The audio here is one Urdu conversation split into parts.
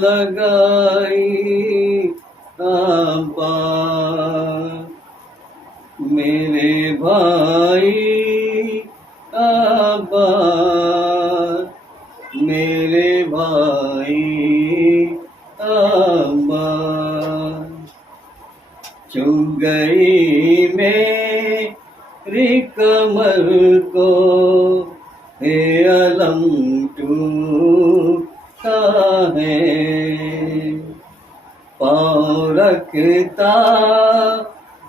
لگائی آبا میرے بھائی آبا میرے بھائی آبا چن گئی میری کمر کو ہے علم ٹوٹا ہے پاؤں رکھتا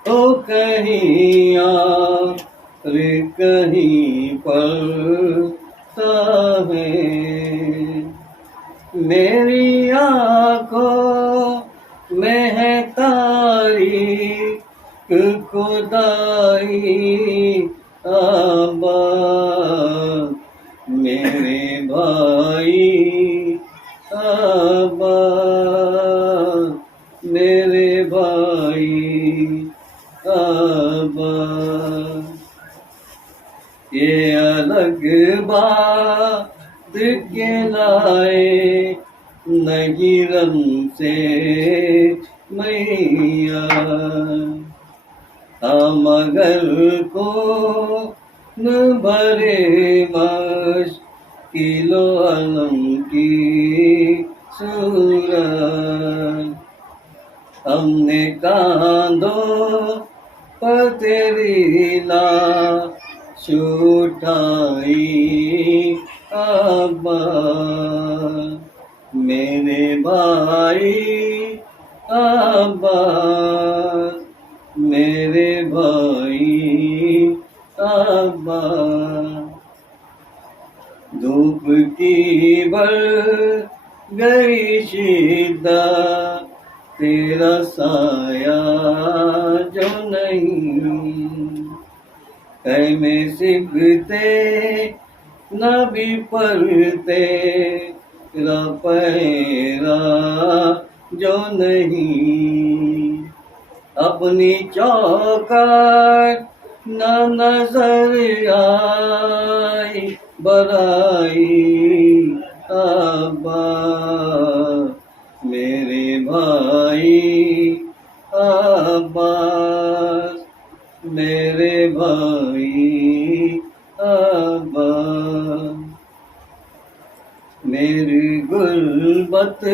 ہو کہیں اور کہیں پڑتا ہے میری آنکھوں میں ہے تاریک خدائی آبا میرے بھائی آبا میرے بھائی آبا یہ الگ بات کے لائے نہیں رن سے میاں ہم اگر کو بھرے مشکل و علم کی صورت ہم نے کاندھوں پر تیری لاش اٹھائی آبا میرے بھائی آبا میرے بھائی آبا دھوپ کی بڑھ گئی شدت تیرا سایہ جو نہیں میں سبتے نبی پڑھتے تیرا پیرا جو نہیں اپنی چوکٹ نہ نظر آئی برائی آبا میرے بھائی آبا میرے بھائی آبا میری غربت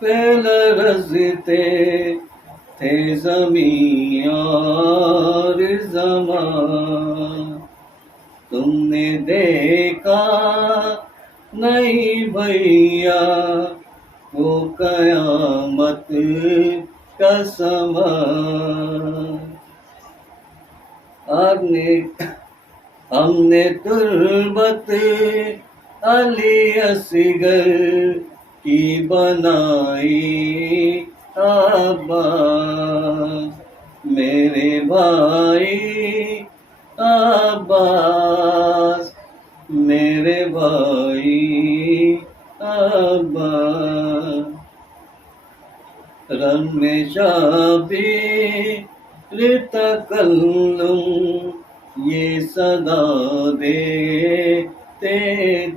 پہ لرزتے تھے زمین اور زمان تم نے دیکھا نہیں بھیا وہ قیامت کا سما ہم نے تربت علی اصغر کی بنائی آبا میرے بھائی عباس میرے بھائی عباس رن میں شبیر تکلم یہ صدا دیتے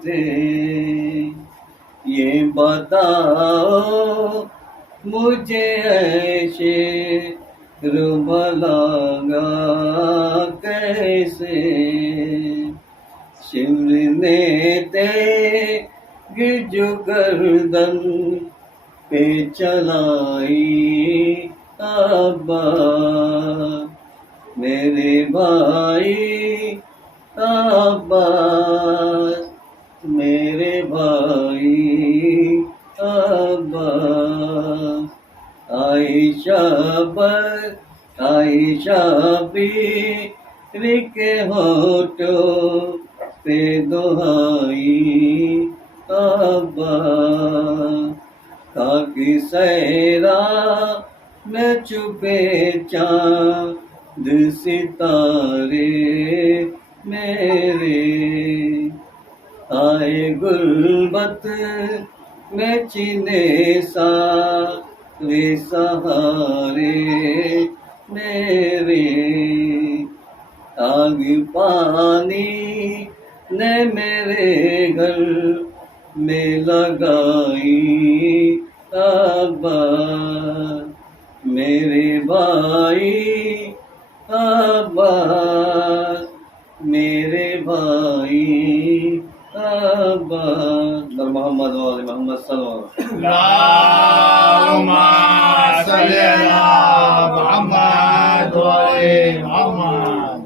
تھے یہ بتاؤ مجھے شعر بلاغا کیسے شمر نے تیگ جو گردن پہ چلائی آبا میرے بھائی عباس میرے بھائی عباس عائشہ بیر کے ہونٹوں پہ دہائی عباس خاک صحرا میں چھپے چاند ستارے میرے آئے غربت میں چینے سارے سہارے میرے آگ پانی نے میرے گھر میں لگائی آباد، میرے بھائی آباد، میرے بھائی آباد۔ محمد وعلی محمد صلی اللہ علیہ وسلم۔ اللهم صل على محمد وعلى محمد۔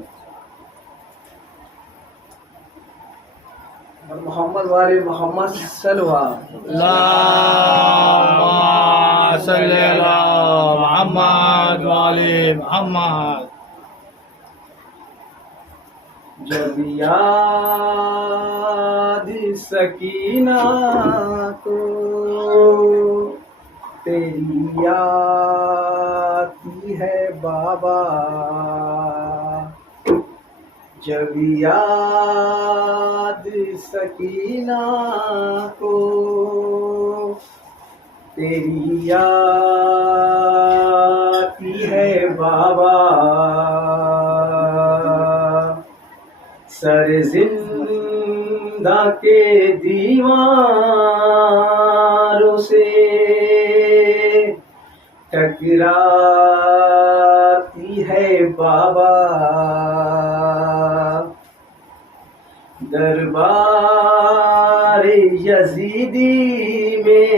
محمد والے محمد صلوات۔ اللهم صل على محمد وعلى محمد۔ جب یاد سکینہ کو تیری آتی ہے بابا، جب یاد سکینہ کو تیری آتی ہے بابا، سر زندہ کے دیواروں سے ٹکراتی ہے بابا، دربار یزیدی میں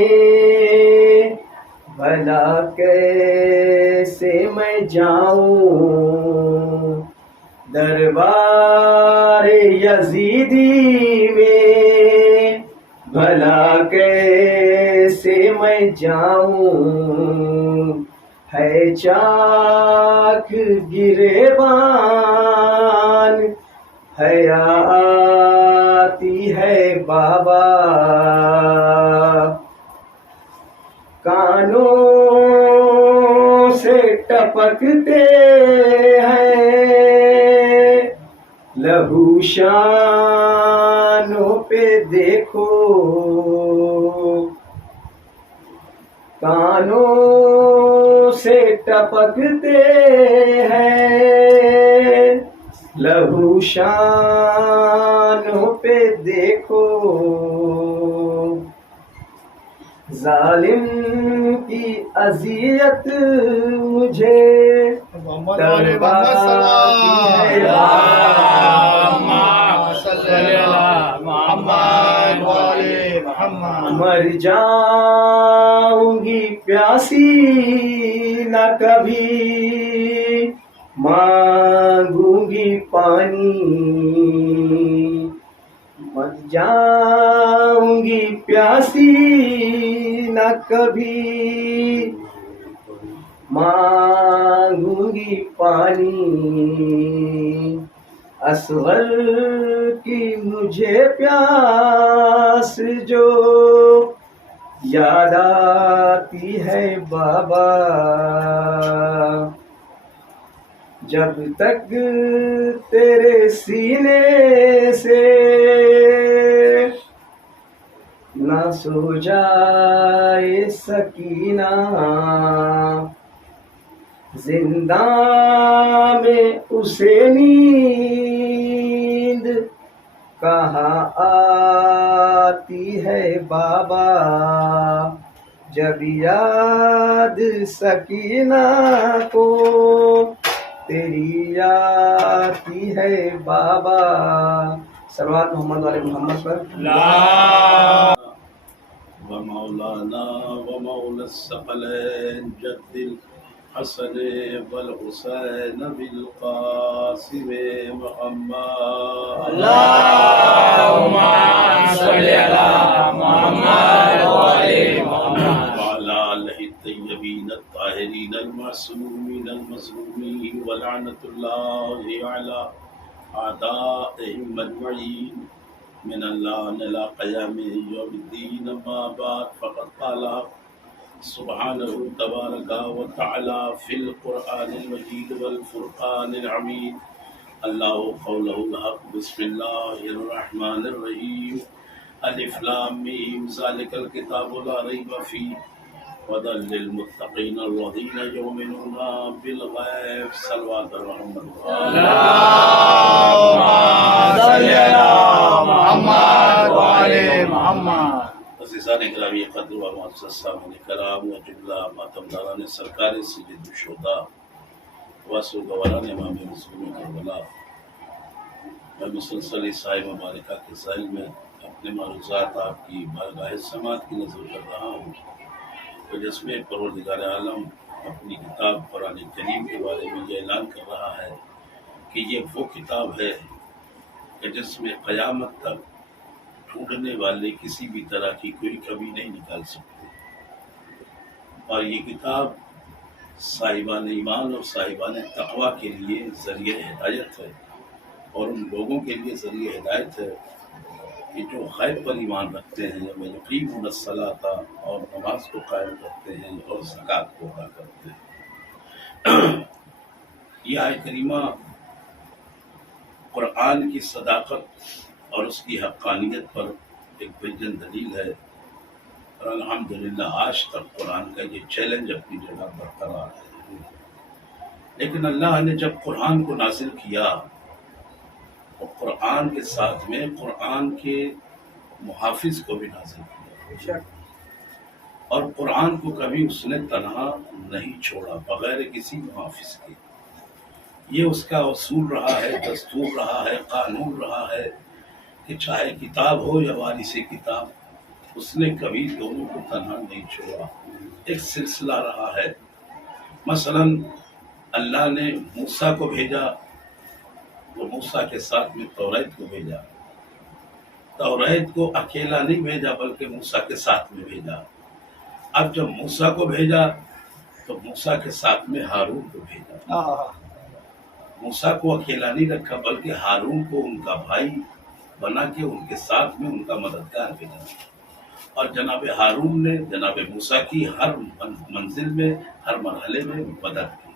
بھلا کیسے میں جاؤں، دربار یزیدی میں بھلا کیسے میں جاؤں، ہے چاک گریبان حیاتی ہے بابا، کانوں سے ٹپکتے ہیں لہو شانوں پہ دیکھو، کانوں سے ٹپکتے ہیں لہو شانوں پہ دیکھو، ظالم کی اذیت مجھے تڑپاتی ہے، اللهم صل على محمد وعلى محمد۔ مر جاؤں گی پیاسی نہ کبھی مانگوں گی پانی، مر جاؤں گی پیاسی نہ کبھی مانگوں گی پانی، اصغر کی مجھے پیاس جو یاد آتی ہے بابا، جب تک تیرے سینے سے نہ سو جائے سکینہ، زندہ میں اسے نیند کہاں آتی ہے بابا، جب یاد سکینہ کو تیری آتی ہے بابا۔ صلوات محمد والے محمد پر۔ ومولانا ومولى الثقلين جد الحسن والحسين بالقاسم محمد اللهم صل على محمد وعلى محمد وعلى آله الطيبين الطاهرين المعصومين المظلومين ولعنة الله على أعدائهم أجمعين من الله إلى قيام يوم الدين، أما بعد فقد قال سبحانه تبارك وتعالى في القرآن المجيد والفرقان الحميد، الله قوله الحق، بسم الله الرحمن الرحيم، ألف لام ميم، ذلك الكتاب لا ريب فيه هدى للمتقين الذين يؤمنون بالغيب۔ صلوات محمد۔ اللهم صل على عزیزان گرامی قدر و معزز سامعین کرام و جملہ ماتمداران سرکار سید الشہداء و سوگواران امام مظلوم کربلا، میں مسلسل اس آئے مبارکہ کے ذیل میں اپنے معروضات آپ کی بارگاہ سماعت کی نظر کر رہا ہوں، تو جس میں پروردگار عالم اپنی کتاب قرآن کریم کے بارے میں یہ اعلان کر رہا ہے کہ یہ وہ کتاب ہے کہ جس میں قیامت تک ڈھونڈنے والے کسی بھی طرح کی کوئی کمی نہیں نکال سکتے، اور یہ کتاب صاحبان ایمان اور صاحبان تقوی کے لیے ذریعہ ہدایت ہے، اور ان لوگوں کے لیے ذریعہ ہدایت ہے کہ جو غیب پر ایمان رکھتے ہیں، وہ یقیمون الصلاۃ اور نماز کو قائم کرتے ہیں اور زکوٰۃ کو ادا کرتے ہیں۔ یہ آیت کریمہ قرآن کی صداقت اور اس کی حقانیت پر ایک بجن دلیل ہے، اور الحمدللہ آج تک قرآن کا یہ چیلنج اپنی جگہ برقرار ہے۔ لیکن اللہ نے جب قرآن کو نازل کیا، اور قرآن کے ساتھ میں قرآن کے محافظ کو بھی نازل کیا، اور قرآن کو کبھی اس نے تنہا نہیں چھوڑا بغیر کسی محافظ کے۔ یہ اس کا اصول رہا ہے، دستور رہا ہے، قانون رہا ہے کہ چاہے کتاب ہو یا وارث کتاب، اس نے کبھی دونوں کو تنہا نہیں چھوڑا، ایک سلسلہ رہا ہے۔ مثلا اللہ نے موسیٰ کو بھیجا تو موسیٰ کے ساتھ میں توریت کو بھیجا، توریت کو اکیلا نہیں بھیجا بلکہ موسیٰ کے ساتھ میں بھیجا۔ اب جب موسیٰ کو بھیجا تو موسیٰ کے ساتھ میں ہارون کو بھیجا، موسیٰ کو اکیلا نہیں رکھا بلکہ ہارون کو ان کا بھائی بنا کے ان کے ساتھ میں ان کا مددگار بھیجا، اور جناب ہارون نے جناب موسیٰ کی ہر منزل میں، ہر مرحلے میں مدد کی۔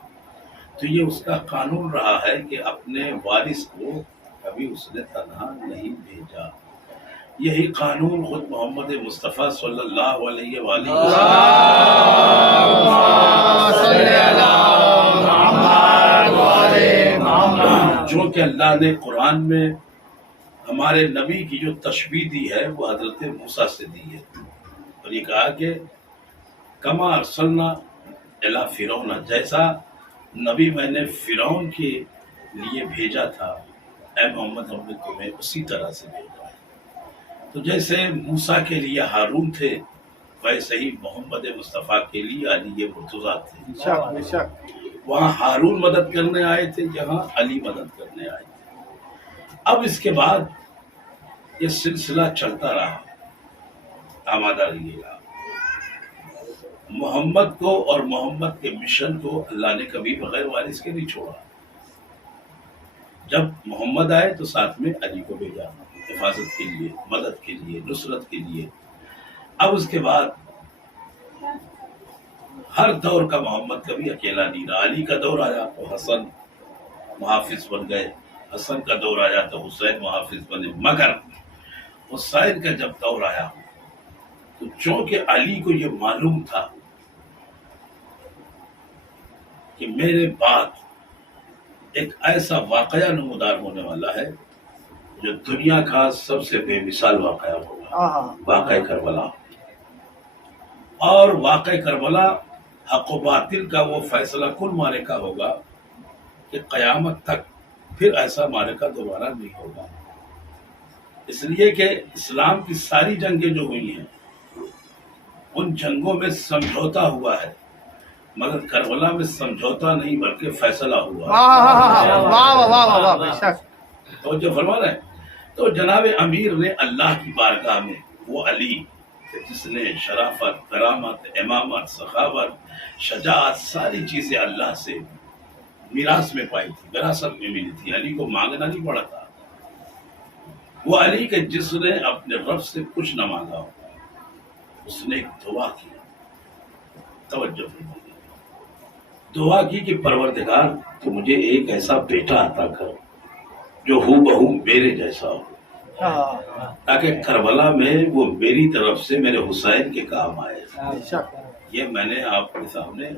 تو یہ اس کا قانون رہا ہے کہ اپنے وارث کو کبھی اس نے تنہا نہیں بھیجا۔ یہی قانون خود محمد مصطفیٰ صلی اللہ علیہ وآلہ جو کہ اللہ نے قرآن میں ہمارے نبی کی جو تشبیہ دی ہے وہ حضرت موسیٰ سے دی ہے، اور یہ کہا کہ کما ارسلنا الی فرعون، جیسا نبی میں نے فرعون کے لیے بھیجا تھا، اے محمد ہم نے تمہیں اسی طرح سے بھیجا ہے۔ تو جیسے موسیٰ کے لیے ہارون تھے، ویسے ہی محمد مصطفیٰ کے لیے علی مرتضیٰ تھے۔ وہاں ہارون مدد کرنے آئے تھے، یہاں علی مدد کرنے آئے تھے۔ اب اس کے بعد یہ سلسلہ چلتا رہا، آمادہ رہیے گا۔ محمد کو اور محمد کے مشن کو اللہ نے کبھی بغیر وارث کے نہیں چھوڑا۔ جب محمد آئے تو ساتھ میں علی کو بھیجا، حفاظت کے لیے، مدد کے لیے، نصرت کے لیے۔ اب اس کے بعد ہر دور کا محمد کبھی اکیلا نہیں رہا۔ علی کا دور آیا تو حسن محافظ بن گئے، حسن کا دور آیا تو حسین محافظ بنے، مگر حسین کا جب دور آیا تو چونکہ علی کو یہ معلوم تھا کہ میرے بعد ایک ایسا واقعہ نمودار ہونے والا ہے جو دنیا کا سب سے بے مثال واقعہ ہوگا، واقعہ کربلا۔ اور واقعہ کربلا حق و باطل کا وہ فیصلہ کن معرکہ ہوگا کہ قیامت تک پھر ایسا معرکہ دوبارہ نہیں ہوگا۔ اس لیے کہ اسلام کی ساری جنگیں جو ہوئی ہیں ان جنگوں میں سمجھوتا ہوا ہے، مگر کربلا میں سمجھوتا نہیں بلکہ فیصلہ ہوا ہے۔ تو جو فرما رہے ہیں، تو جناب امیر نے اللہ کی بارگاہ میں وہ علی جس نے شرافت، کرامت، امامت، سخاوت، شجاعت، ساری چیزیں اللہ سے میراث میں پائی تھی، وراثت میں ملی تھی، علی کو مانگنا نہیں پڑا تھا۔ وہ علی کے جس نے اپنے رب سے کچھ نہ مانگا ہو، اس نے ایک دعا کی، توجہ فرمائیے، دعا کی کہ پروردگار تو مجھے ایک ایسا بیٹا عطا کر جو ہو بہو میرے جیسا ہو، تاکہ کربلا میں وہ میری طرف سے میرے حسین کے کام آئے۔ یہ میں نے آپ کے سامنے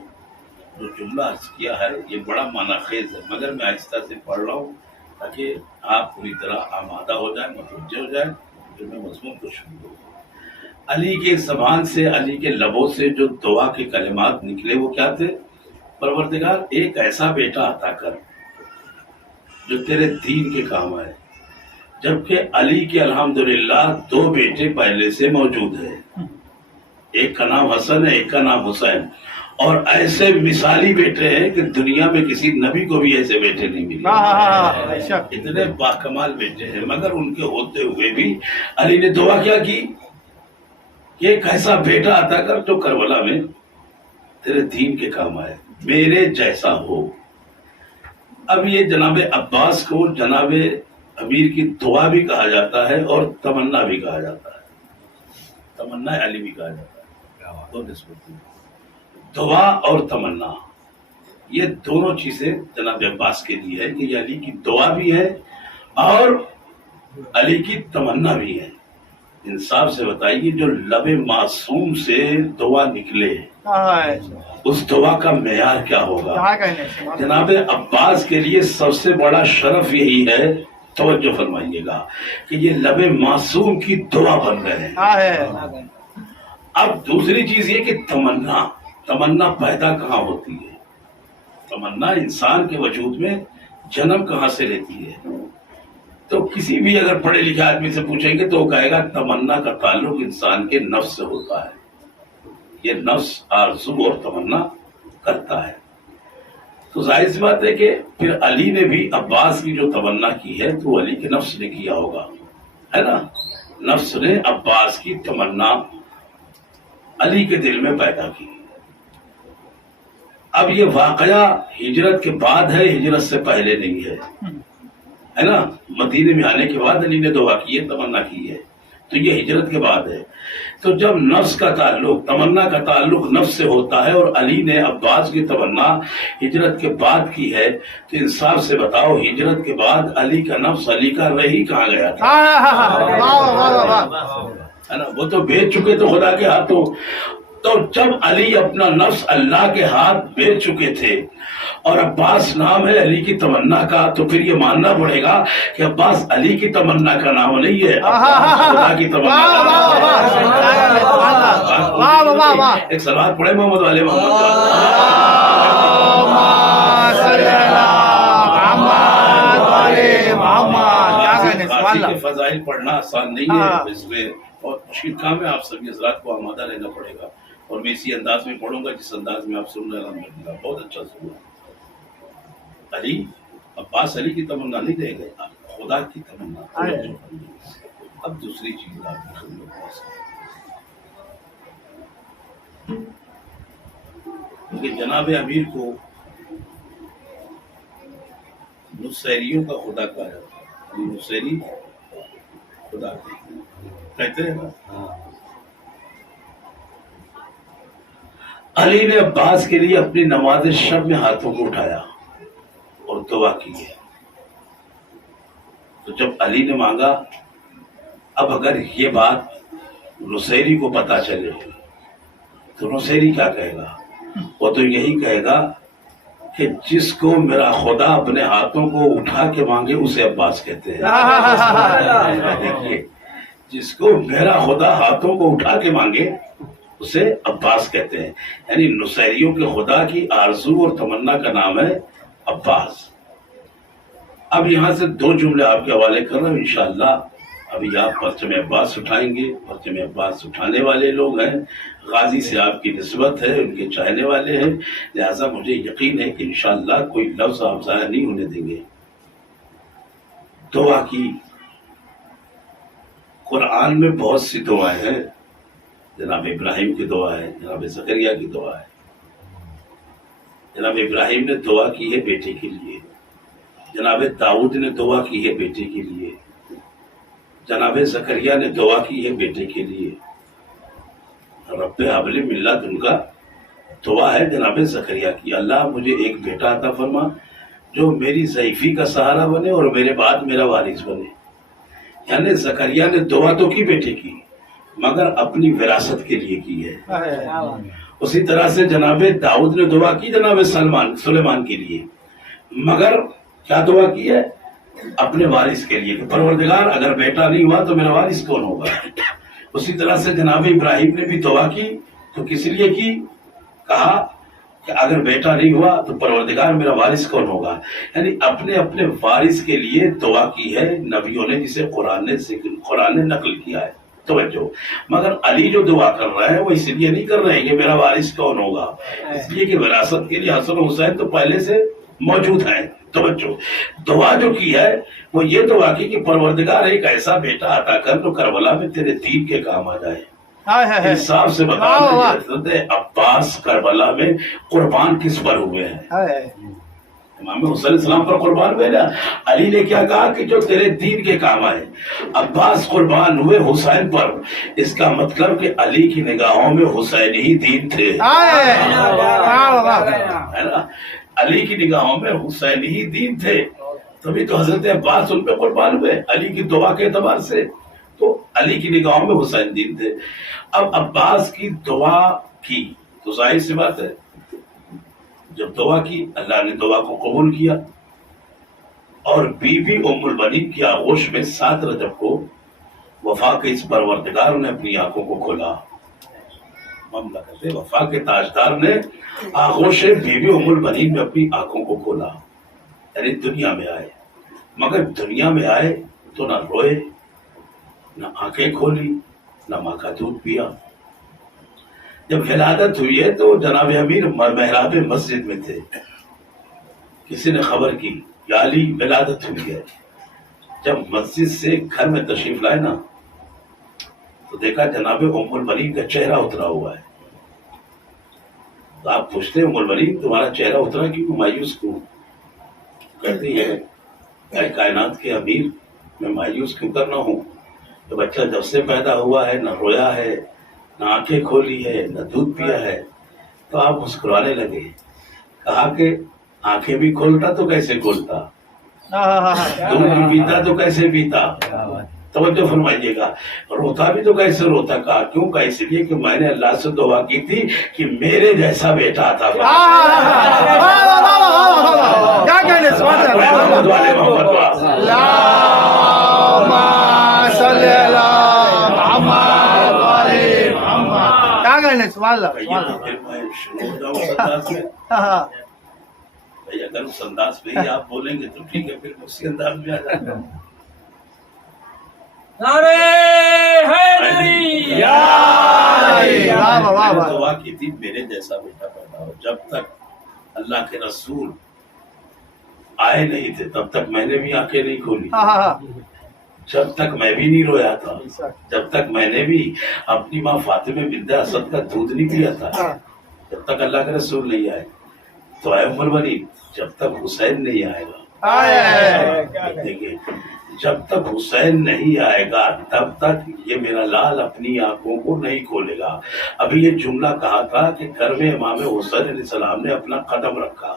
جو جملہ عرض کیا ہے یہ بڑا معنی خیز ہے، مگر میں آہستہ سے پڑھ رہا ہوں تاکہ آپ پوری طرح آمادہ ہو جائیں، متوجہ ہو جائیں، جو میں مضمون کو شروع کروں۔ علی کے زبان سے، علی کے لبوں سے جو دعا کے کلمات نکلے وہ کیا تھے؟ پروردگار ایک ایسا بیٹا عطا کر جو تیرے دین کے کام آئے. جبکہ علی کے الحمدللہ 2 بیٹے پہلے سے موجود ہیں، ایک کا نام حسن ہے، ایک کا نام حسین، اور ایسے مثالی بیٹے ہیں کہ دنیا میں کسی نبی کو بھی ایسے بیٹے نہیں ملے. اتنے باکمال بیٹے ہیں، مگر ان کے ہوتے ہوئے بھی علی نے دعا کیا کی کہ ایک ایسا بیٹا عطا کر جو کربلا میں تیرے دین کے کام آئے، میرے جیسا ہو. اب یہ جناب عباس کو جناب امیر کی دعا بھی کہا جاتا ہے اور تمنا بھی کہا جاتا ہے، تمنا علی بھی کہا جاتا ہے، دو نسبت ہیں. دعا اور تمنا یہ دونوں چیزیں جناب عباس کے لیے ہے کہ یہ علی کی دعا بھی ہے اور علی کی تمنا بھی ہے. انصاف سے بتائیے جو لب معصوم سے دعا نکلے اس دعا کا معیار کیا ہوگا؟ جناب عباس کے لیے سب سے بڑا شرف یہی ہے، توجہ فرمائیے گا، کہ یہ لب معصوم کی دعا بن رہے ہیں. اب دوسری چیز یہ کہ تمنا پیدا کہاں ہوتی ہے؟ تمنا انسان کے وجود میں جنم کہاں سے لیتی ہے؟ تو کسی بھی اگر پڑھے لکھے آدمی سے پوچھیں گے تو وہ کہے گا تمنا کا تعلق انسان کے نفس سے ہوتا ہے. یہ نفس آرزو اور تمنا کرتا ہے. تو ظاہر سی بات ہے کہ پھر علی نے بھی عباس کی جو تمنا کی ہے تو علی کے نفس نے کیا ہوگا، ہے نا؟ نفس نے عباس کی تمنا علی کے دل میں پیدا کی. اب یہ واقعہ ہجرت کے بعد ہے، ہجرت سے پہلے نہیں ہے نا؟ مدینے میں آنے کے بعد علی نے دعا کی ہے، تمنا کی ہے، تو یہ ہجرت کے بعد ہے. تو جب نفس کا تعلق، تمنا کا تعلق نفس سے ہوتا ہے اور علی نے عباس کی تمنا ہجرت کے بعد کی ہے، تو انصاف سے بتاؤ ہجرت کے بعد علی کا نفس علی کا رہی کہاں گیا تھا؟ ہے نا؟ وہ تو بیچ چکے تھے خدا کے ہاتھوں. تو جب علی اپنا نفس اللہ کے ہاتھ بیچ چکے تھے اور عباس نام ہے علی کی تمنا کا، تو پھر یہ ماننا پڑے گا کہ عباس علی کی تمنا کا نام نہیں ہے، عباس خدا کی تمنا کا نام. ایک صلوات پڑھے محمد والے محمد. فضائل پڑھنا آسان نہیں ہے، اس میں اور مشکل کام ہے. آپ سبھی حضرات کو آمادہ رہنا پڑے گا، اور میں اسی انداز میں پڑھوں گا جس انداز میں آپ سن رہے ہیں. الحمدللہ بہت اچھا سن رہا. علی عباس علی کی تمنا نہیں دے گئے، خدا کی تمنا. اب دوسری چیز آپ کہ جناب امیر کو نصیریوں کا خدا کہا جاتا ہے. نصیری خدا کہتے ہیں نا. علی نے عباس کے لیے اپنی نماز شب میں ہاتھوں کو اٹھایا اور دعا کی ہے. تو جب علی نے مانگا، اب اگر یہ بات نصیری کو پتا چلے تو نصیری کیا کہے گا؟ وہ تو یہی کہے گا کہ جس کو میرا خدا اپنے ہاتھوں کو اٹھا کے مانگے اسے عباس کہتے ہیں. دیکھیے، جس کو میرا خدا ہاتھوں کو اٹھا کے مانگے اسے عباس کہتے ہیں. یعنی نصیریوں کے خدا کی آرزو اور تمنا کا نام ہے عباس. اب یہاں سے 2 جملے آپ کے حوالے کر رہا ہوں انشاءاللہ. ابھی آپ پرچم عباس اٹھائیں گے، پرچم عباس اٹھانے والے لوگ ہیں، غازی سے آپ کی نسبت ہے، ان کے چاہنے والے ہیں، لہذا مجھے یقین ہے کہ انشاءاللہ کوئی لفظ آپ ضائع نہیں ہونے دیں گے. دعا کی قرآن میں بہت سی دعائیں ہیں. جناب ابراہیم کی دعا ہے، جناب زکریا کی دعا ہے. جناب ابراہیم نے دعا کی ہے بیٹے کے لیے، جناب داؤد نے دعا کی ہے بیٹے کے لیے، جناب زکریا نے دعا کی ہے بیٹے کے لیے. رب حب لی من لدنک دعا ہے جناب زکریا کی، اللہ مجھے ایک بیٹا عطا فرما جو میری ضعیفی کا سہارا بنے اور میرے بعد میرا وارث بنے. یعنی زکریا نے دعا تو کی بیٹے کی، مگر اپنی وراثت کے لیے کی ہے. اسی طرح سے جناب داؤد نے دعا کی جناب سلیمان کے لیے، مگر کیا دعا کی ہے؟ اپنے وارث کے لیے کہ پروردگار اگر بیٹا نہیں ہوا تو میرا وارث کون ہوگا؟ اسی طرح سے جناب ابراہیم نے بھی دعا کی تو کس لیے کی؟ کہا کہ اگر بیٹا نہیں ہوا تو پروردگار میرا وارث کون ہوگا، یعنی اپنے اپنے وارث کے لیے دعا کی ہے نبیوں نے، جسے قرآن نے نقل کیا ہے۔ توجہ، مگر علی جو دعا کر رہا ہے وہ اس لیے نہیں کر رہے ہیں کہ میرا وارث کون ہوگا، اس لیے کہ وراثت کے لیے حسن و حسین تو پہلے سے موجود ہیں۔ توجہ، دعا جو کی ہے وہ یہ دعا کی کہ پروردگار ایک ایسا بیٹا عطا کر جو کربلا میں تیرے دین کے کام آ جائے۔ انصاف سے بتا حضرت عباس کربلا میں قربان کس پر ہوئے ہیں؟ امام حسین علیہ السلام پر قربان ہوئے نا۔ علی نے کیا کہا کہ جو تیرے دین کے کام آئے۔ عباس قربان ہوئے حسین پر، اس کا مطلب کہ علی کی نگاہوں میں حسین ہی دین تھے، ہے نا؟ علی کی نگاہوں میں حسین ہی دین تھے، تبھی تو حضرت عباس ان پہ قربان ہوئے علی کی دعا کے اعتبار سے، تو علی کی نگاہوں میں حسین دین تھے۔ اب عباس کی دعا کی تو ظاہر سی بات ہے، جب دعا کی اللہ نے دعا کو قبول کیا، اور بی بی ام البنین کی آغوش میں 7 رجب کو وفا کے اس پروردگار نے اپنی آنکھوں کو کھولا۔ مملکت وفا کے تاجدار نے آغوش بی بی ام البنین میں اپنی آنکھوں کو کھولا، یعنی دنیا میں آئے، مگر دنیا میں آئے تو نہ روئے، نہ آنکھیں کھولی، نہ ماں کا دودھ پیا۔ جب ولادت ہوئی ہے تو جناب امیر محراب مسجد میں تھے، کسی نے خبر کی یا علی ولادت ہوئی ہے۔ جب مسجد سے گھر میں تشریف لائے نا تو دیکھا جناب ام البنین کا چہرہ اترا ہوا ہے۔ تو آپ پوچھتے ہیں ام البنین تمہارا چہرہ اترا کیوں، مایوس کیوں؟ کہتی ہے اے کائنات کے امیر، میں مایوس کیوں کرنا ہوں؟ تو بچہ جب سے پیدا ہوا ہے نہ رویا ہے، نہ آنکھیں کھولی ہے، نہ دودھ پیا ہے۔ تو آپ مسکرانے لگے، کہا کہ آنکھیں بھی کھولتا تو کیسے کھولتا، دودھ بھی پیتا تو کیسے پیتا، توجہ فرمائیے گا، روتا بھی تو کیسے روتا؟ کہا کیوں؟ کہا اس لیے کہ میں نے اللہ سے دعا کی تھی کہ میرے جیسا بیٹا تھا۔ کیا کہنے اگر اس انداز میں ہی آپ بولیں گے تو ٹھیک ہے، پھر اسی انداز میں آ جاتا۔ دعا کی تھی میرے جیسا بیٹا پیدا ہو۔ جب تک اللہ کے رسول آئے نہیں تھے تب تک میں نے بھی آنکھیں نہیں کھولی، جب تک میں بھی نہیں رویا تھا، جب تک میں نے بھی اپنی ماں فاطمہ بنت اسد کا دودھ نہیں پیا تھا، جب تک اللہ کے رسول نہیں آئے۔ تو اے ام البنین، جب تک حسین نہیں آئے گا، دیکھیے جب تک حسین نہیں آئے گا تب تک یہ میرا لال اپنی آنکھوں کو نہیں کھولے گا۔ ابھی یہ جملہ کہا تھا کہ گھر میں امام حسین علیہ السلام نے اپنا قدم رکھا،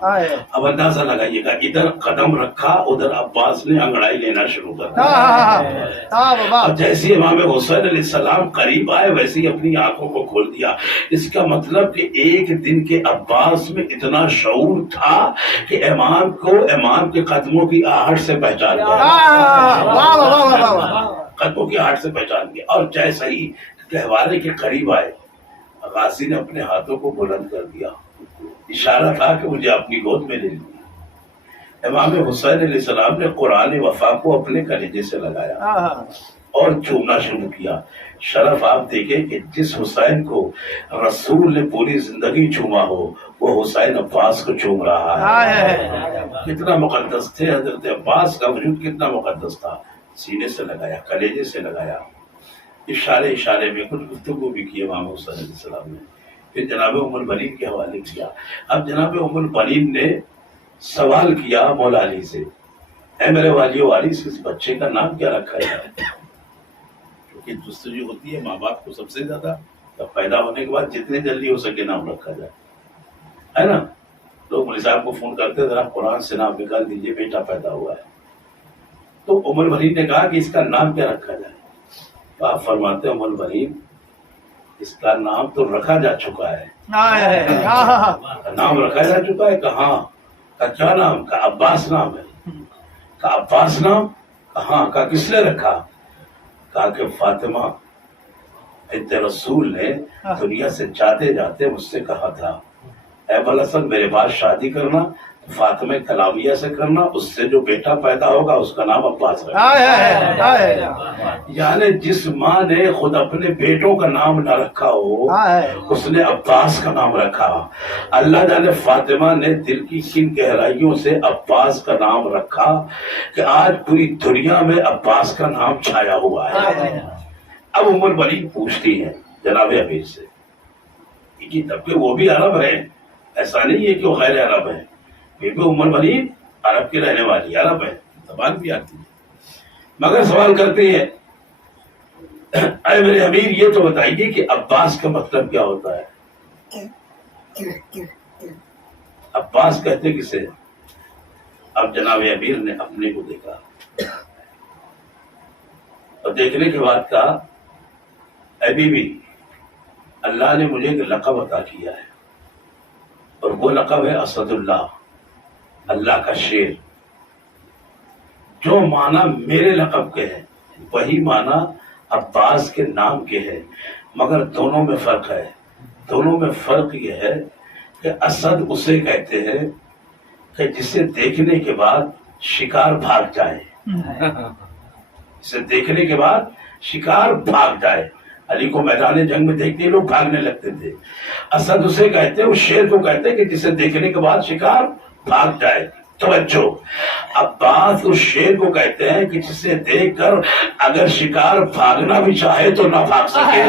اب اندازہ لگائیے گا، ادھر قدم رکھا ادھر عباس نے انگڑائی لینا شروع کر دیا۔ اب جیسے امام حسین علیہ السلام قریب آئے ویسے ہی اپنی آنکھوں کو کھول دیا۔ اس کا مطلب کہ ایک دن کے عباس میں اتنا شعور تھا کہ امام کو امام کے قدموں کی آہٹ سے پہچان گیا، قدموں کی آہٹ سے پہچان گیا۔ اور جیسا ہی گہوارے کے قریب آئے غازی نے اپنے ہاتھوں کو بلند کر دیا، اشارہ تھا کہ مجھے اپنی گود میں لے لیا۔ امام حسین علیہ السلام نے قرآن وفا کو اپنے کلیجے سے لگایا اور چومنا شروع کیا۔ شرف آپ دیکھیں کہ جس حسین کو رسول نے پوری زندگی چوما ہو وہ حسین عباس کو چوم رہا ہے۔ کتنا مقدس تھے حضرت عباس کا وجود، کتنا مقدس تھا۔ سینے سے لگایا، کلیجے سے لگایا، اشارے اشارے میں کچھ گفتگو بھی کی امام حسین علیہ السلام نے۔ پھر جناب ام البنین کے حوالے کیا۔ اب جناب ام البنین نے سوال کیا مولا علی سے، اے میرے والی وارث، اس بچے کا نام کیا رکھا جائے؟ کیونکہ جستجو ہوتی ہے ماں باپ کو سب سے زیادہ، تب پیدا ہونے کے بعد جتنے جلدی ہو سکے نام رکھا جائے، ہے نا؟ لوگ مولوی صاحب کو فون کرتے ذرا قرآن سے نام نکال دیجئے، بیٹا پیدا ہوا ہے۔ تو ام البنین نے کہا کہ اس کا نام کیا رکھا جائے؟ تو آپ فرماتے ہیں ام البنین، اس کا نام تو رکھا جا چکا ہے، نام رکھا جا چکا ہے۔ کہاں کا کیا نام؟ کا عباس نام ہے۔ کا عباس نام کہاں کا کس نے رکھا؟ کہا کہ فاطمہ اتنے رسول نے دنیا سے جاتے جاتے مجھ سے کہا تھا اے بلحسن میرے بعد شادی کرنا فاطمہ کلامیہ سے کرنا، اس سے جو بیٹا پیدا ہوگا اس کا نام عباس رکھنا۔ یعنی جس ماں نے خود اپنے بیٹوں کا نام نہ رکھا ہو اس نے عباس کا نام رکھا۔ اللہ جانے فاطمہ نے دل کی کن گہرائیوں سے عباس کا نام رکھا کہ آج پوری دنیا میں عباس کا نام چھایا ہوا ہے۔ اب ام البنین پوچھتی ہیں جناب امیر سے کہ تب کہ وہ بھی عرب ہیں، ایسا نہیں ہے کہ وہ غیر عرب ہیں، پھر بھی ام البنین عرب کی رہنے والی عرب ہے، زبان بھی آتی ہے، مگر سوال کرتے ہیں اے میرے امیر یہ تو بتائیے کہ عباس کا مطلب کیا ہوتا ہے؟ عباس کہتے کسے؟ اب جناب امیر نے اپنے کو دیکھا اور دیکھنے کے بعد کہا اے بی بی اللہ نے مجھے ایک لقب عطا کیا ہے اور وہ لقب ہے اسد اللہ، اللہ کا شیر۔ جو معنی میرے لقب کے ہیں وہی معنی عباس کے نام کے ہے، مگر دونوں میں فرق ہے۔ دونوں میں فرق یہ ہے کہ اسد اسے کہتے ہیں کہ جسے دیکھنے کے بعد شکار بھاگ جائے، جسے دیکھنے کے بعد شکار بھاگ جائے۔ علی کو میدان جنگ میں دیکھتے لوگ بھاگنے لگتے تھے۔ اسد اسے کہتے ہیں، اس شیر کو کہتے ہیں کہ جسے دیکھنے کے بعد شکار بھاگ جائے۔ توجہ، عباس اس شیر کو کہتے ہیں کہ جسے دیکھ کر اگر شکار بھاگنا بھی چاہے تو نہ بھاگ سکے۔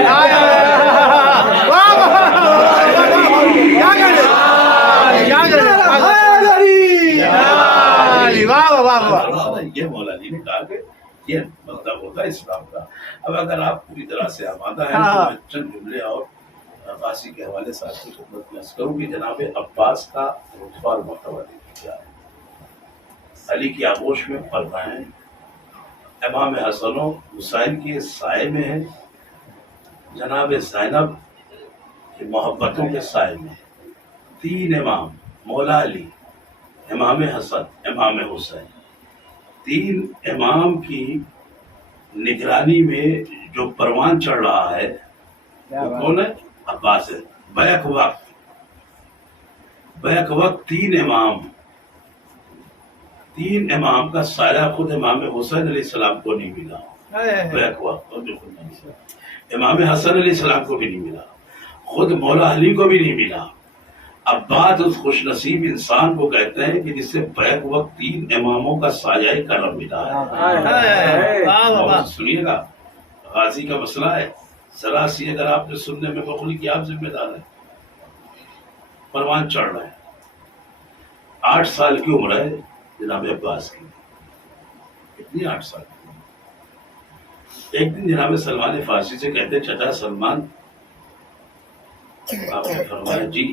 یہ مولانا نے کہا کہ یہ مطلب ہوتا ہے اسلام کا۔ اب اگر آپ پوری طرح سے آمادہ ہیں تو میں چند جملے اور عباسی کے حوالے سے آپ کی خدمت میں عرض کروں کہ جناب عباس کا رتبہ اور مرتبہ کیا ہے۔ علی کی آغوش میں پل رہے ہیں، امام حسن و حسین کے سائے میں ہے، جناب زینب کی محبتوں کے سائے میں ہے۔ تین امام، مولا علی، امام حسن، امام حسین، تین امام کی نگرانی میں جو پروان چڑھ رہا ہے وہ کون ہے؟ عباس ہے۔ بیک وقت تین امام کا سایہ خود امام حسین علیہ السلام کو نہیں ملا، بیک وقت امام حسن علیہ السلام کو بھی نہیں ملا، خود مولا علی کو بھی نہیں ملا۔ عباس اس خوش نصیب انسان کو کہتے ہیں کہ جس سے بیک وقت تین اماموں کا سایہ کرم ملا ہے۔ سنیے گا، غازی کا مسئلہ ہے، ذرا سی اگر آپ نے سننے میں بخلی کی آپ ذمہ دار ہیں۔ پروان چڑھ رہے ہیں، 8 سال کی عمر ہے جناب عباس کی، اتنی 8 سال کی۔ ایک دن جناب سلمان فارسی سے کہتے چچا سلمان، آپ نے فرمایا جی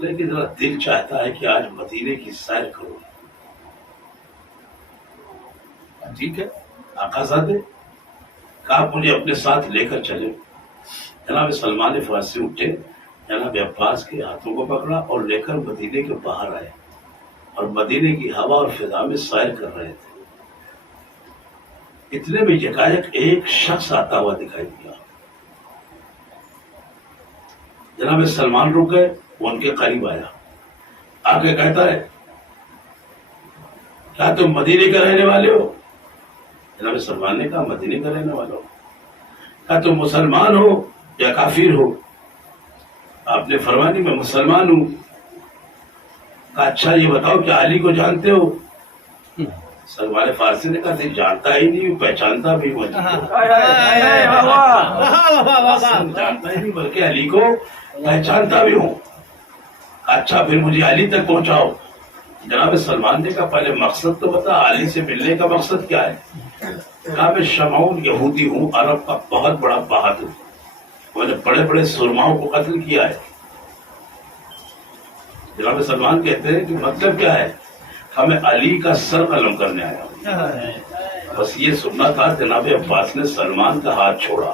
لیکن ذرا دل چاہتا ہے کہ آج مدینے کی سیر کرو۔ ٹھیک ہے آقا زادے، کہا مجھے اپنے ساتھ لے کر چلے۔ جناب سلمان فارسی اٹھے، جناب عباس کے ہاتھوں کو پکڑا اور لے کر مدینے کے باہر آئے اور مدینے کی ہوا اور فضا میں سیر کر رہے تھے۔ اتنے میں یکایک ایک شخص آتا ہوا دکھائی دیا۔ جناب سلمان رک گئے، وہ ان کے قریب آیا، آ کے کہتا ہے کیا تم مدینے کے رہنے والے ہو؟ جناب سلمان نے کہا مدینے کا رہنے والا ہو۔ کہا تم مسلمان ہو یا کافر ہو؟ آپ نے فرمایا میں مسلمان ہوں۔ کہا اچھا یہ بتاؤ کیا علی کو جانتے ہو؟ سلمان فارسی نے کہا جانتا ہی نہیں، پہچانتا بھی ہوں، جانتا ہی نہیں بلکہ علی کو پہچانتا بھی ہوں۔ اچھا پھر مجھے علی تک پہنچاؤ۔ جناب سلمان نے کہا پہلے مقصد تو بتا، علی سے ملنے کا مقصد کیا ہے؟ کہا میں شمعون یہودی ہوں، عرب کا بہت بڑا بہادر، میں نے بڑے بڑے سرماؤں کو قتل کیا ہے۔ جناب سلمان کہتے ہیں کہ مطلب کیا ہے؟ ہمیں علی کا سر قلم کرنے آیا ہوں۔ بس یہ سننا تھا، جناب عباس نے سلمان کا ہاتھ چھوڑا،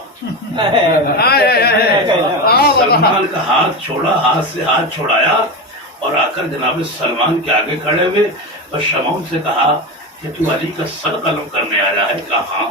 سلمان کا ہاتھ چھوڑا، ہاتھ سے ہاتھ چھوڑایا اور آ کر جناب سلمان کے آگے کھڑے ہوئے اور شمعون سے کہا کہ تو علی کا سر قلم کرنے آیا ہے؟ کہا ہاں۔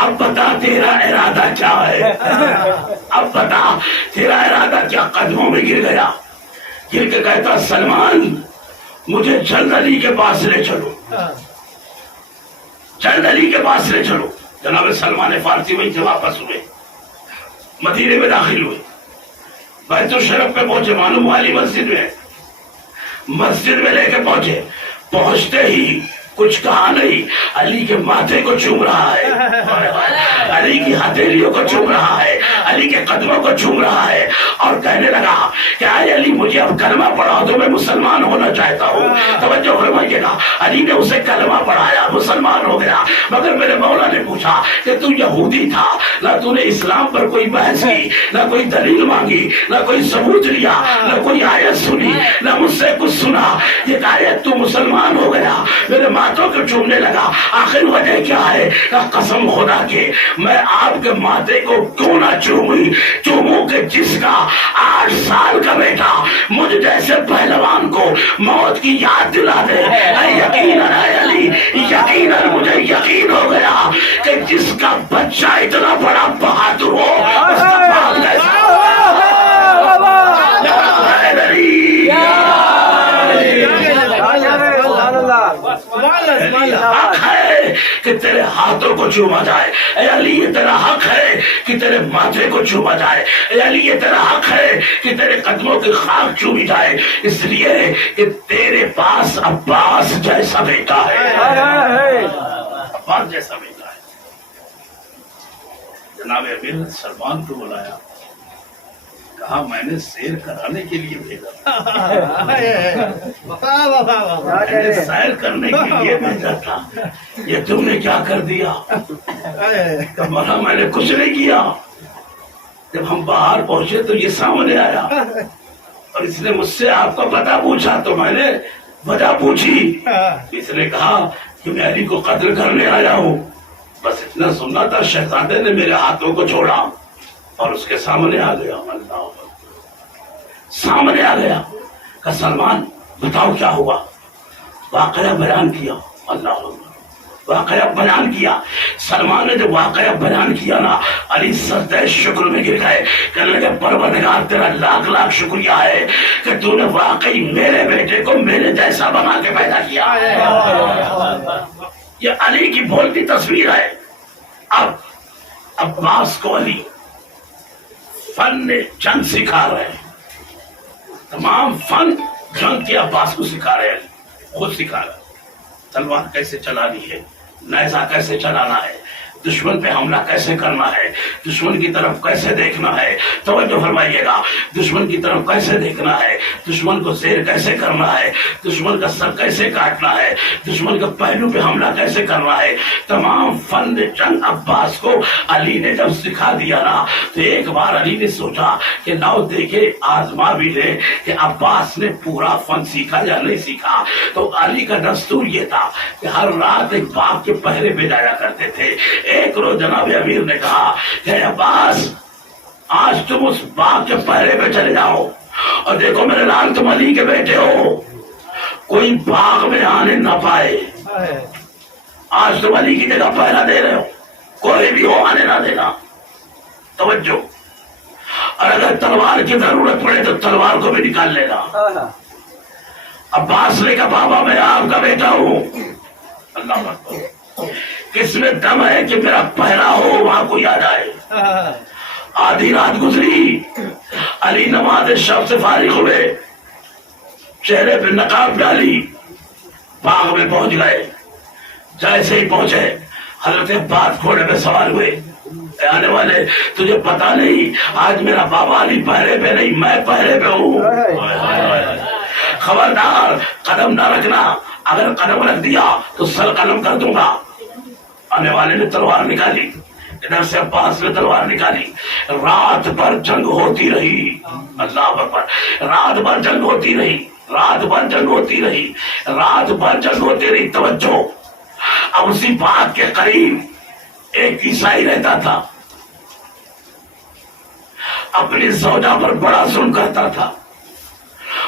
اب بتا تیرا ارادہ کیا ہے، اب بتا تیرا ارادہ کیا؟ قدموں میں گر گیا، گر کے کہتا سلمان مجھے جلد علی کے پاس لے چلو، جلد علی کے پاس لے چلو۔ جناب سلمان فارسی وہیں سے واپس ہوئے، مدینے میں داخل ہوئے، بیت الشرف پہ پہنچے، معلوم والی مسجد میں، مسجد میں لے کے پہنچے، پہنچتے ہی کچھ کہا نہیں، علی کے ماتھے کو چوم رہا ہے، علی کی ہتھیلیوں کو چوم رہا ہے، علی کے قدموں کو چوم رہا ہے، اور کہنے لگا کہ اے علی مجھے اب کلمہ پڑھا دو، میں مسلمان ہونا چاہتا ہوں۔ توجہ فرمائیے گا، علی نے اسے کلمہ پڑھایا، مسلمان ہو گیا، مگر میرے مولا نے پوچھا کہ تو یہودی تھا، نہ تو نے اسلام پر کوئی بحث کی، نہ کوئی دلیل مانگی، نہ کوئی ثبوت لیا، نہ کوئی آیت سنی، نہ مجھ سے کچھ سنا، یہ آیت تو مسلمان ہو گیا، میرے ماتھوں کو چومنے لگا، آخر وجہ کیا ہے؟ قسم خدا کے میں آپ کے ماتھے کو کیوں نہ چوموں کہ جس کا 8 سال کا بیٹا مجھ جیسے پہلوان کو موت کی یاد دلا دے، یقیناً علی، یقیناً مجھے یقین ہو گیا کہ جس کا بچہ اتنا بڑا بہادر ہو اس کا باپ کیسا حق ہے کہ تیرے ہاتھوں کو چوما جائے، اے علی یہ تیرا حق ہے کہ تیرے ماتھے کو چوما جائے، اے علی یہ تیرا حق ہے کہ تیرے قدموں کی خاک چومی جائے، اس لیے کہ تیرے پاس عباس جیسا بیٹا ہے، عباس جیسا بیٹا ہے۔ جناب امیر نے سلمان کو بلایا، کہا میں نے سیر کرانے کے لیے بھیجا، میں نے سیر کرنے کے لیے بھیجا تھا، یہ تم نے کیا کر دیا؟ کہا میں نے کچھ نہیں کیا۔ جب ہم باہر پہنچے تو یہ سامنے آیا اور اس نے مجھ سے آپ کا پتہ پوچھا، تو میں نے وجہ پوچھی، اس نے کہا کہ میں علی کو قتل کرنے آیا ہوں۔ بس اتنا سننا تھا، شہزادے نے میرے ہاتھوں کو چھوڑا اور اس کے سامنے آ گیا، اللہ سامنے آ گیا کہ سلمان بتاؤ کیا ہوا، واقعہ بیان کیا، اللہ واقعہ بیان کیا۔ سلمان نے جب واقعہ بیان کیا نا، علی سجدہ شکر میں گر گئے، کہنے لگے پروردگار تیرا لاکھ لاکھ شکریہ ہے کہ تو نے واقعی میرے بیٹے کو میرے جیسا بنا کے پیدا کیا۔ یہ علی کی بولتی تصویر ہے۔ اب عباس کو علی فن جنگ سکھا رہے ہیں، تمام فن جنگ کے عباس کو سکھا رہے ہیں، خود سکھا رہے ہیں، تلوار کیسے چلانی ہے، نیزہ کیسے چلانا ہے، دشمن پہ حملہ کیسے کرنا ہے، دشمن کی طرف کیسے دیکھنا ہے، توجہ فرمائیے گا، دشمن کی طرف کیسے دیکھنا ہے، دشمن کو زیر کیسے کرنا ہے، دشمن کا سر کیسے کاٹنا ہے، دشمن کا پہلو پہ حملہ کیسے کرنا ہے، تمام فن جنگ عباس کو علی نے جب سکھا دیا نا، تو ایک بار علی نے سوچا کہ لاؤ دیکھے آزما بھی لے کہ عباس نے پورا فن سیکھا یا نہیں سیکھا۔ تو علی کا دستور یہ تھا کہ ہر رات ایک باغ کے پہرے پہ جایا کرتے تھے۔ ایک روز جناب امیر نے کہا کہ عباس آج تم اس باغ کے پہرے پہ چلے جاؤ، اور دیکھو میرے لال تم علی کے بیٹے ہو، کوئی باغ میں آنے نہ پائے، آج تم علی کی جگہ پہرا دے رہے ہو، کوئی بھی ہو آنے نہ دینا، توجہ، اور اگر تلوار کی ضرورت پڑے تو تلوار کو بھی نکال لینا۔ عباس نے کہا بابا میں آپ کا بیٹا ہوں، اللہ اکبر، کس میں دم ہے کہ میرا پہرا ہو وہاں کوئی آ جائے۔ آدھی رات گزری، علی نماز شب سے فارغ ہوئے، چہرے پہ نقاب ڈالی، باغ میں پہنچ گئے۔ جیسے ہی پہنچے حضرت عباس گھوڑے پہ سوار ہوئے، آنے والے تجھے پتا نہیں آج میرا بابا علی پہرے پہ نہیں میں پہرے پہ ہوں، خبردار قدم نہ رکھنا، اگر قدم رکھ دیا تو سر قلم کر دوں گا۔ آنے والے نے تلوار نکالی، ادھر سے عباس نے تلوار نکالی، رات بھر جنگ ہوتی رہی، اللہ اکبر، رات بھر جنگ ہوتی رہی، رات بھر جنگ ہوتی رہی، رات بھر جنگ ہوتی رہی۔ توجہ، اب اسی باغ کے قریب ایک عیسائی رہتا تھا، اپنی زوجہ پر بڑا ظلم کرتا تھا،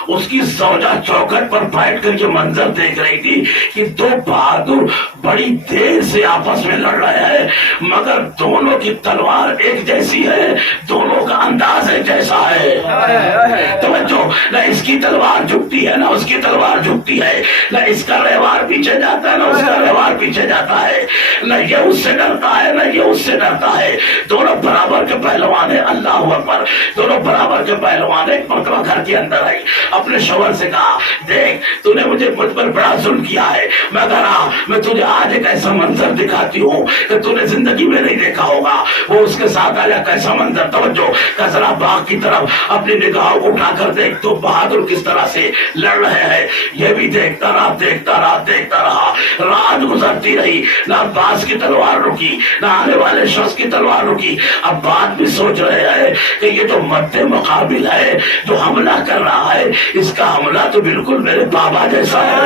اس کی زوجہ چوکھٹ پر بیٹھ کر یہ منظر دیکھ رہی تھی کہ دو بہادر بڑی دیر سے آپس میں لڑ رہے ہیں، مگر دونوں کی تلوار ایک جیسی ہے، دونوں کا انداز ایک جیسا ہے۔ توجہ، نہ اس کی تلوار جھکتی ہے نہ اس کی تلوار جھکتی ہے، نہ اس کا ریوار پیچھے جاتا ہے نہ اس کا ریوار پیچھے جاتا ہے، نہ یہ اس سے ڈرتا ہے نہ یہ اس سے ڈرتا ہے، دونوں برابر کے پہلوان ہیں۔ اللہ اکبر، دونوں برابر کے پہلوان۔ ایک مرتبہ گھر کے اندر آئی، اپنے شوہر سے کہا دیکھ تو نے مجھے مجھ پر بڑا ظلم کیا ہے، مگر میں تجھے آج ایک ایسا منظر دکھاتی ہوں کہ تو نے زندگی میں نہیں دیکھا ہوگا۔ وہ اس کے ساتھ آیا، کیسا منظر؟ توجہ، کسرا باغ کی طرف اپنی نگاہوں کو اٹھا کر دیکھ تو بہادر کس طرح سے لڑ رہے ہیں۔ یہ بھی دیکھتا رہا دیکھتا رہا دیکھتا رہا، رات گزرتی رہی، نہ عباس کی تلوار رکی نہ آنے والے شخص کی تلوار رکی۔ اب بات بھی سوچ رہے ہیں کہ یہ جو مد مقابل ہے جو حملہ کر رہا ہے، اس کا حملہ تو بالکل میرے بابا جیسا ہے،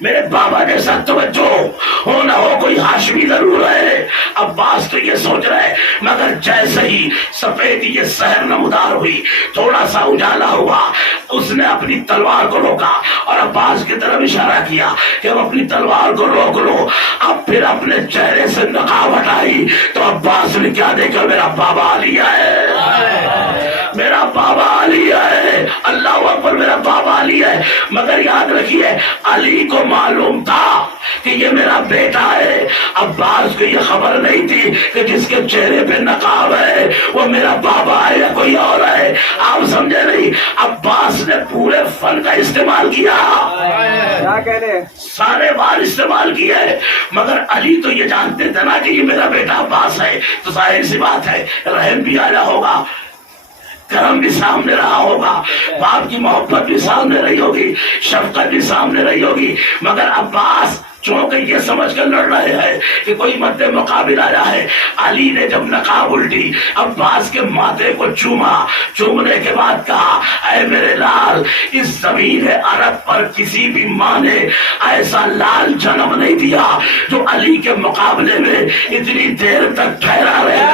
میرے بابا جیسا۔ توجہ ہو نہ ہو کوئی ہاشمی ضرور ہے۔ عباس تو یہ سوچ رہے، مگر جیسے ہی سفیدی یہ سحر نمودار ہوئی، تھوڑا سا اجالا ہوا، اس نے اپنی تلوار کو روکا اور عباس کی طرف اشارہ کیا کہ اب اپنی تلوار کو روک لو۔ اب پھر اپنے چہرے سے نقاب ہٹائی تو عباس نے کیا دیکھا؟ میرا بابا علی ہے، میرا بابا علی ہے۔ اللہ اکبر، میرا بابا علی ہے۔ مگر یاد رکھیے، علی کو معلوم تھا کہ یہ میرا بیٹا ہے، عباس کو یہ خبر نہیں تھی کہ جس کے چہرے پہ نقاب ہے وہ میرا بابا ہے یا کوئی اور ہے۔ آپ سمجھے نہیں؟ عباس نے پورے فن کا استعمال کیا، سارے بار استعمال کیا ہے، مگر علی تو یہ جانتے تھے نا کہ یہ میرا بیٹا عباس ہے، تو ظاہر سی بات ہے رحم بھی آیا ہوگا، کرم بھی سامنے رہا ہوگا، باپ کی محبت بھی سامنے رہی ہوگی، شفقت بھی سامنے رہی ہوگی۔ مگر عباس چونکہ یہ سمجھ کر لڑ رہے ہیں کہ کوئی مد مقابل آیا ہے، علی نے جب نقاب الٹی عباس کے ماتھے کو چوما، چومنے کے بعد کہا اے میرے لال، اس زمین عرب پر کسی بھی ماں نے ایسا لال جنم نہیں دیا جو علی کے مقابلے میں اتنی دیر تک ٹھہرا رہے۔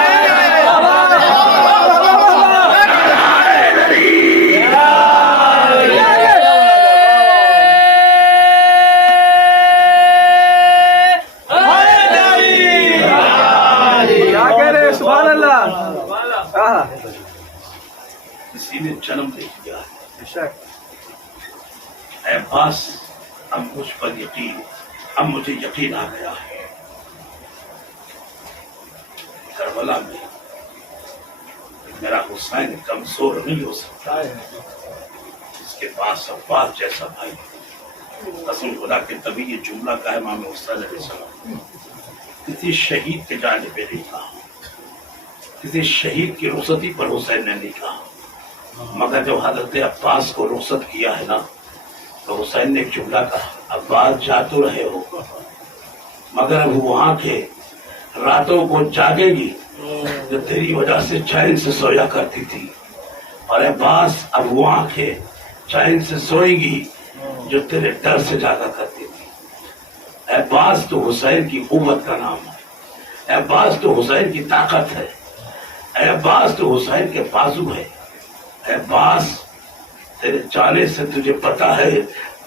کسی نے جنم دے دیا اے عباس، اب مجھ پر یقین، اب مجھے یقین آ گیا ہے، کربلا میں میرا حسین کمزور نہیں ہو سکتا، اس کے پاس عباس جیسا بھائی۔ قسم خدا کے تبھی یہ جملہ کا ہے امام حسین علیہ السلام، کسی شہید کے جانے پہ نہیں کہا، کسی شہید کی رخصتی پر حسین نے نہیں کہا، مگر جب حضرت عباس کو رخصت کیا ہے نا تو حسین نے ایک جملہ کہا، عباس جا تو رہے ہو مگر اب وہاں کے راتوں کو جاگے گی جو تیری وجہ سے چین سے سویا کرتی تھی، اور عباس اب وہاں کے چین سے سوئے گی جو تیرے ڈر سے جاگا کرتی تھی۔ عباس تو حسین کی قوت کا نام ہے، عباس تو حسین کی طاقت ہے، عباس تو حسین کے بازو ہے۔ عباس تیرے جانے سے تجھے پتا ہے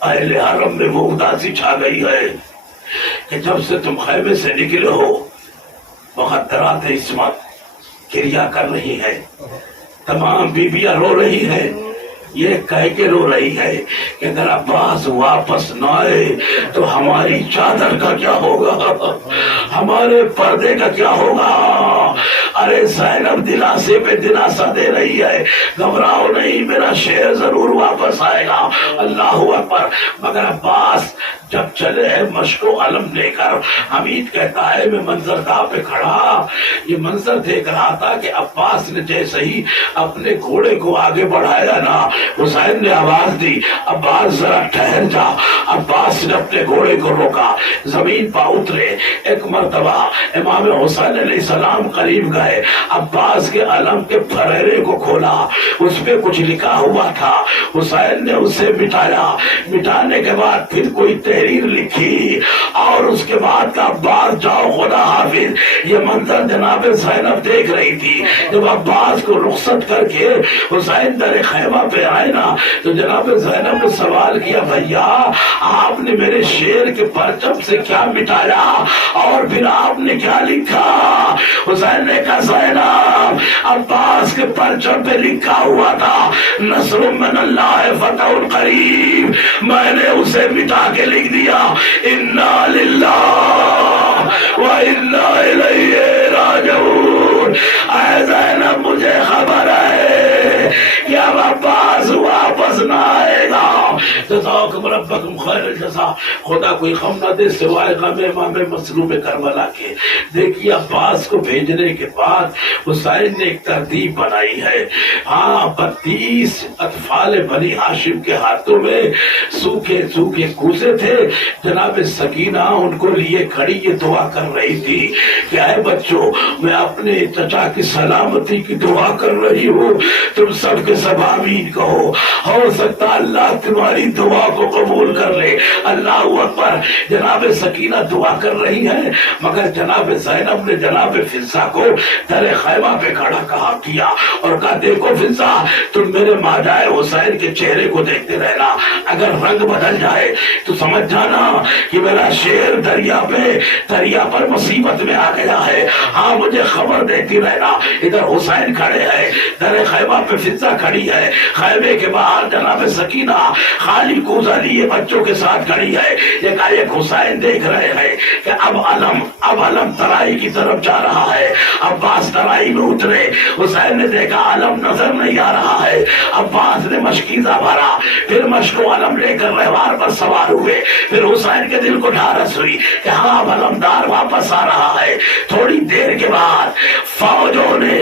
اہل حرم میں وہ اداسی چھا گئی ہے کہ جب سے تم خیمے سے نکلے ہو مقدرات عصمت کریا کر رہی ہے، تمام بیویاں رو رہی ہیں، یہ کہہ کے رو رہی ہے کہ اگر عباس واپس نہ آئے تو ہماری چادر کا کیا ہوگا، ہمارے پردے کا کیا ہوگا۔ ارے زینب دلاسے پہ دلاسا دے رہی ہے، گھبراؤ نہیں، میرا شیر ضرور واپس آئے گا۔ اللہ اکبر۔ مگر عباس جب چلے مشق و علم لے کر، حمید کہتا ہے میں منظرگاہ پہ کھڑا یہ منظر دیکھ رہا تھا کہ عباس نے جیسے ہی اپنے گھوڑے کو آگے بڑھایا نا، حسین نے آواز دی عباس ذرا ٹھہر جا۔ عباس نے اپنے گھوڑے کو روکا، زمین پہ اترے، ایک مرتبہ امام حسین علیہ السلام قریب گئے، عباس کے علم کے پھریرے کو کھولا، اس پہ کچھ لکھا ہوا تھا، حسین نے اسے مٹایا، مٹانے کے بعد پھر کوئی تحریر لکھی اور اس کے بعد کا عباس جاؤ خدا حافظ، یہ منظر جناب زینب دیکھ رہی تھی۔ جب عباس کو رخصت کر کے حسین در خیمہ پہ آئے نا تو جناب زینب نے سوال کیا، بھیا آپ نے میرے شیر کے پرچم سے کیا مٹایا اور پھر آپ نے کیا لکھا؟ حسین نے کہا زینب عباس کے پرچم پہ لکھا ہوا تھا نصر من اللہ فتح قریب، میں نے اسے مٹا کے لکھ دیا انا للہ و انا الیہ راجعون۔ اے زینب مجھے خبر ہے کہ اب عباس واپس نہ آئے گا۔ جزاکم ربکم خیر الجزا۔ خدا کوئی غم نہ دے سوائے غم امام مظلوم کربلا کے۔ دیکھیے عباس کو بھیجنے کے بعد حسین نے ایک ترتیب بنائی ہے۔ ہاں 32 اطفال بنی ہاشم کے ہاتھوں میں سوکھے سوکھے کوزے تھے۔ جناب سکینہ ان کو لیے کھڑی یہ دعا کر رہی تھی کہ اے بچوں میں اپنے چچا کی سلامتی کی دعا کر رہی ہوں، تم سب کے سب آمین کہو، ہو سکتا اللہ تمہاری دعا کو قبول کر لے۔ اللہ اکبر۔ جناب سکینہ دعا کر رہی ہے مگر جناب زینب نے جناب فضہ کو در خیمہ پہ کھڑا کہا کیا اور کہا دیکھو فضہ تم میرے ماجائے حسین کے چہرے کو دیکھتے رہنا، اگر رنگ بدل جائے تو سمجھ جانا کہ میرا شیر دریا پر مصیبت میں آ گیا ہے۔ ہاں مجھے خبر دیتی رہنا۔ ادھر حسین کھڑے ہیں، در خیمہ پہ فضہ کھڑی ہے، خیمے کے باہر جناب سکینہ خالی کوزہ لیے بچوں کے ساتھ کھڑی ہے۔ ایک حسین دیکھ رہے ہیں کہ اب علم ترائی کی طرف جا رہا ہے۔ عباس ترائی میں اترے، حسین نے دیکھا علم نظر نہیں آ رہا ہے۔ عباس نے مشکیزہ بھرا، پھر مشک و علم لے کر رہوار پر سوار ہوئے۔ پھر حسین کے دل کو ڈھارس ہوئی کہ ہاں علمدار واپس آ رہا ہے۔ تھوڑی دیر کے بعد فوجوں نے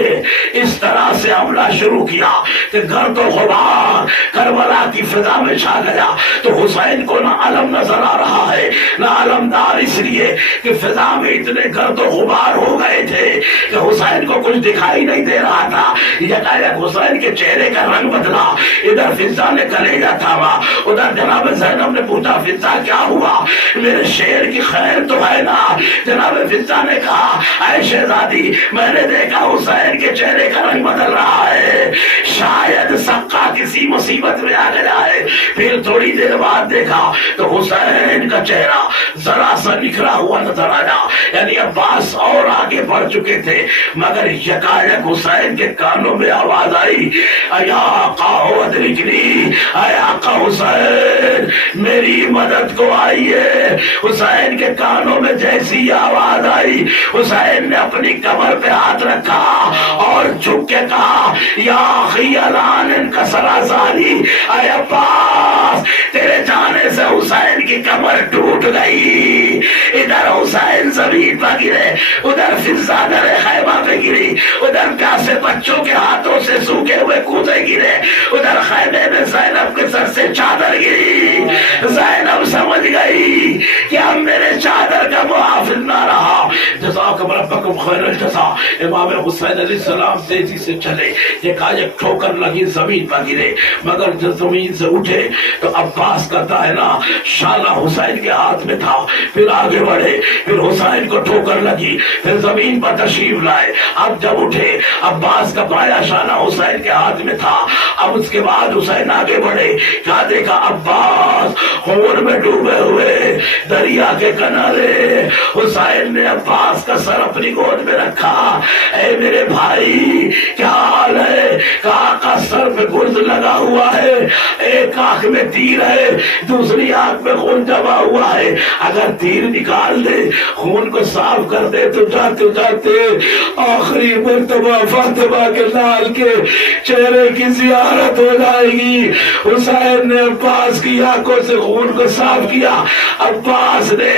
اس طرح سے حملہ شروع کیا کہ گرد و غبار کربلا کی فضا میں چھا گیا۔ تو حسین کو نہ علم نظر آ رہا ہے نہ علمدار، اس لیے کہ فضا میں اتنے گرد و غبار ہو گئے تھے کہ حسین کو کچھ دکھائی نہیں دے رہا تھا۔ یکایک حسین کے چہرے کا رنگ بدلا، ادھر فضا نے کلیجہ تھاما، ادھر جناب زینب نے پوچھا فضا کیا ہوا، میرے شیر کی خیر تو ہے نا؟ جناب فضا نے کہا اے شہزادی میں نے دیکھا حسین کے چہرے کا رنگ بدل رہا ہے، شاید سقا کسی مصیبت میں آ گیا ہے۔ پھر تھوڑی دیر بعد دیکھا تو حسین کا چہرہ ذرا سا نکھرا ہوا نظر آیا، یعنی عباس اور آگے بڑھ چکے تھے مگر یکایک حسین کے کانوں میں آواز آئی اے آقا ادرکنی، اے آقا حسین میری مدد کو آئیے۔ حسین کے کانوں میں جیسی آواز آئی حسین نے اپنی کمر پہ ہاتھ رکھا اور جھک کے کہا یا اخی الان انکسر عذاری، اے عباس تیرے جانے سے حسین کی کمر ٹوٹ گئی۔ ادھر حسین زمین پر گرے، ادھر فضہ در خیمہ پہ گری، ادھر پیاسے بچوں کے ہاتھوں سے سوکھے ہوئے کوزے گرے، ادھر خیمے میں زینب کے سر سے چادر گری۔ زینب سمجھ گئی کہ اب میرے چادر کا محافظ نہ رہا۔ جزاکم ربکم خیر الجزا۔ امام حسین علیہ السلام تیزی سے چلے، ایک ٹھوکر لگی زمین پر گرے مگر جب زمین سے اٹھے تو عباس کا دائنا شالہ حسین کے ہاتھ میں تھا۔ پھر آگے بڑھے، پھر حسین کو ٹھوکر لگی، پھر زمین پر تشریف لائے۔ اب جب اٹھے عباس کا بایاں شالہ حسین کے ہاتھ میں تھا۔ اب اس کے بعد حسین آگے بڑھے، کیا دیکھا عباس خون میں ڈوبے ہوئے دریا کے کنارے۔ حسین نے عباس کا سر اپنی گود میں رکھا، اے میرے بھائی کیا حال ہے؟ کہا کا سر پہ گرز لگا ہوا ہے، ایک آنکھ میں تیر ہے، دوسری آنکھ میں خون جمع ہوا ہے، اگر تیر نکال دے خون کو صاف کر دے تو جاتے جاتے آخری مرتبہ فاطمہ کے لال کے چہرے کی زیارت ہو جائے گی۔ حسین نے عباس کی آنکھوں سے خون کو صاف کیا۔ عباس نے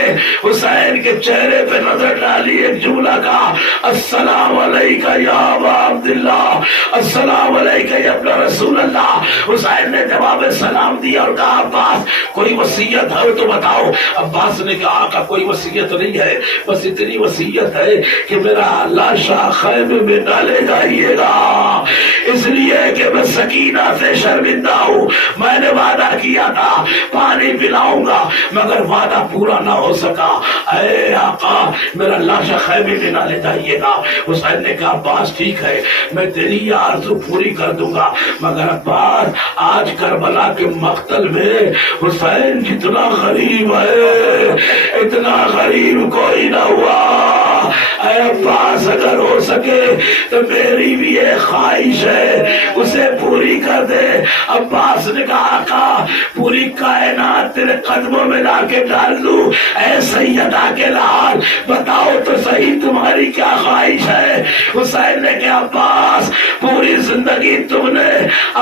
حسین کے چہرے پہ نظر ڈالی، ایک جملہ کہا السلام علیکہ یا ابا عبداللہ، السلام علیکہ یا ابن رسول اللہ۔ حسین نے جواب سلام دیا اور کہا عباس کوئی وصیت ہے تو بتاؤ۔ عباس نے کہا آقا کوئی وصیت نہیں ہے، بس اتنی وصیت ہے کہ میرا لاشا خیمے میں ڈالے جائیے گا، اس لیے کہ میں سکینہ سے شرمندہ ہوں. میں نے وعدہ کیا تھا پانی پلاؤں گا مگر وعدہ پورا نہ ہو سکا. اے آقا میرا لاشا خیمے میں نہ لے جائیے گا. حسین نے کہا عباس ٹھیک ہے میں تیری یہ آرزو پوری کر دوں گا مگر عباس آج کربلا کے مقتل میں حسین جتنا غریب ہے اتنا غریب کوئی نہ ہوا. اے عباس اگر ہو سکے تو میری بھی ایک خواہش ہے اسے پوری کر دے. عباس نے کہا آقا پوری کائنات تیرے قدموں میں لا کے ڈال دوں. اے سیدہ کے لال بتاؤ تو صحیح تمہاری کیا خواہش ہے. حسین نے کہا عباس پوری زندگی تم نے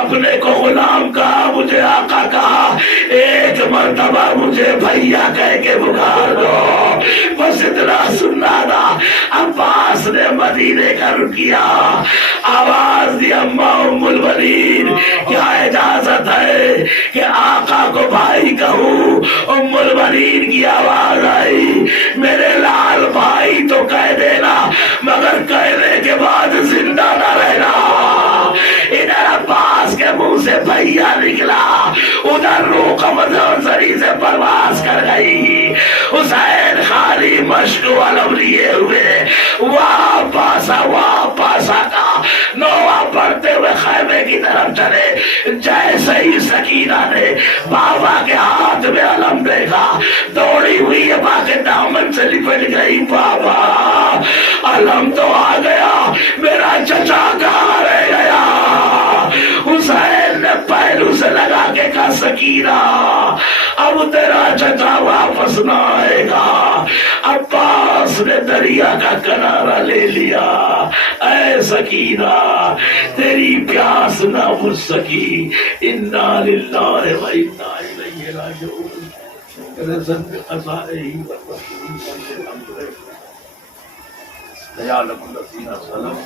اپنے کو غلام کہا مجھے آقا کہا ایک مرتبہ مجھے بھیا کہہ کے پکار دو بس اتنا سننا تھا. عباس نے مدینے کا رخ کیا. آواز دی اماں ام الولید کیا اجازت ہے کہ آقا کو بھائی کہوں. ام الولید کی آواز آئی میرے لال بھائی تو کہہ دینا مگر کہنے کے بعد زندہ نہ رہنا. ادھر عباس کے منہ سے بھیا نکلا ادھر روح قمر زری سے پرواز کر گئی. حسین خالی مشک و علم لیے ہوئے واپس کا نوہ پڑھتے ہوئے خیمے کی طرف چلے. جیسے ہی سکینہ نے بابا کے ہاتھ میں علم دیکھا دوڑی ہوئی ابا کے دامن سے لپٹ گئی. بابا علم تو آ گیا میرا چچا کہاں رہ گیا. حسین نے پہلو سے لگا کے کہا سکینہ اب تیرا چچا واپس نہ آئے گا. عباس نے دریا کا کنارہ لے لیا. اے سکینہ تیری پیاس نہ بجھ سکی. انا للہ و انا الیہ راجعون. رزق قضائے ہی والرسول الحمد للہ. دیالک الذین سلام